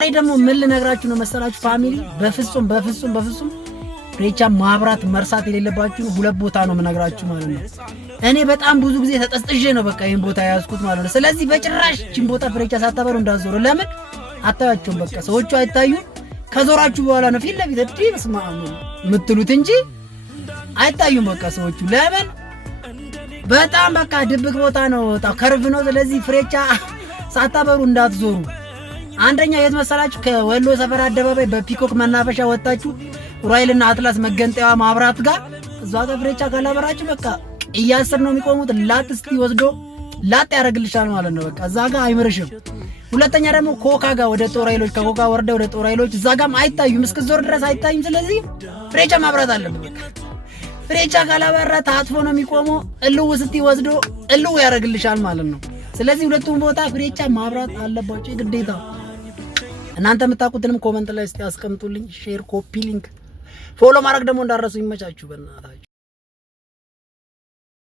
አይ ደግሞ ምን ልነግራችሁ ነው መሰላችሁ ፋሚሊ በፍጹም ፍሬቻ ማብራት መርሳት የሌለባችሁ ሁለት ቦታ ነው የምነግራችሁ ማለት ነው። እኔ በጣም ብዙ ጊዜ ተጠስጥጄ ነው በቃ ይሄን ቦታ ያዝኩት ማለት ነው። ስለዚህ በጭራሽ ይህን ቦታ ፍሬቻ ሳታበሩ እንዳትዞሩ። ለምን አታያችሁም? በቃ ሰዎቹ አይታዩ ከዞራችሁ በኋላ ነው ፊት ለፊት እድይ መስማሙ የምትሉት እንጂ አይታዩም። በቃ ሰዎቹ ለምን በጣም በቃ ድብቅ ቦታ ነው፣ በጣም ከርቭ ነው። ስለዚህ ፍሬቻ ሳታበሩ እንዳትዞሩ። አንደኛ የት መሰላችሁ? ከወሎ ሰፈር አደባባይ በፒኮክ መናፈሻ ወጣችሁ ኡራኤልና አትላስ መገንጠያዋ ማብራት ጋር እዛ ጋር ፍሬቻ ካላበራችሁ በቃ እያስር ነው የሚቆሙት። ላጥ እስቲ ወስዶ ላጥ ያደርግልሻል ማለት ነው። በቃ እዛ ጋር አይምርሽም። ሁለተኛ ደግሞ ኮካ ጋር ወደ ጦር ኃይሎች ከኮካ ወርደ ወደ ጦር ኃይሎች እዛ ጋርም አይታዩም፣ እስክዞር ድረስ አይታዩም። ስለዚህ ፍሬቻ ማብራት አለበት። በቃ ፍሬቻ ካላበራ ታጥፎ ነው የሚቆመው። እልው እስቲ ወስዶ እልው ያደርግልሻል ማለት ነው። ስለዚህ ሁለቱም ቦታ ፍሬቻ ማብራት አለባችሁ ግዴታ። እናንተ የምታውቁትንም ኮሜንት ላይ እስቲ አስቀምጡልኝ። ሼር፣ ኮፒ ሊንክ፣ ፎሎ ማድረግ ደግሞ እንዳረሱ። ይመቻችሁ በእናታችሁ።